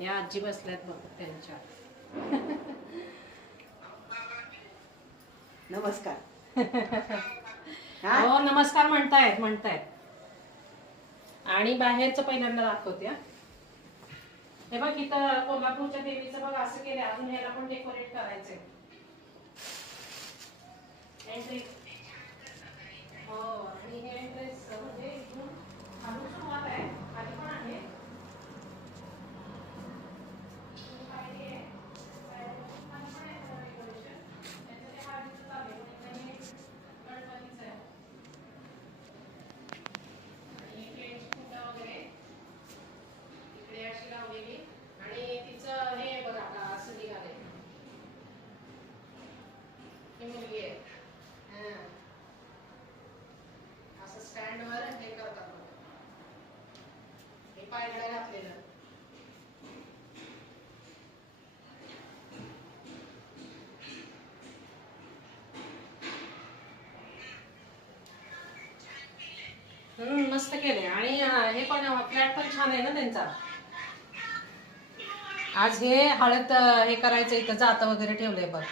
या आजी बसल्यात बघ त्यांच्या. नमस्कार. हो नमस्कार म्हणतायत. आणि बाहेरचं पहिल्यांदा दाखवते. हे बघ इथं कोल्हापूरच्या देवीचं बघ असं केलं. अजून याला पण डेकोरेट करायचंय. एंट्री हो आणि हे एंट्रेस म्हणजे इथून खालून सुरुवात आहे. खाली पण आहे. मस्त केले. आणि हे पण फ्लॅट पण छान आहे ना त्यांचा. आज हे हळद हे करायचं इथं जातं वगैरे ठेवलंय बघ.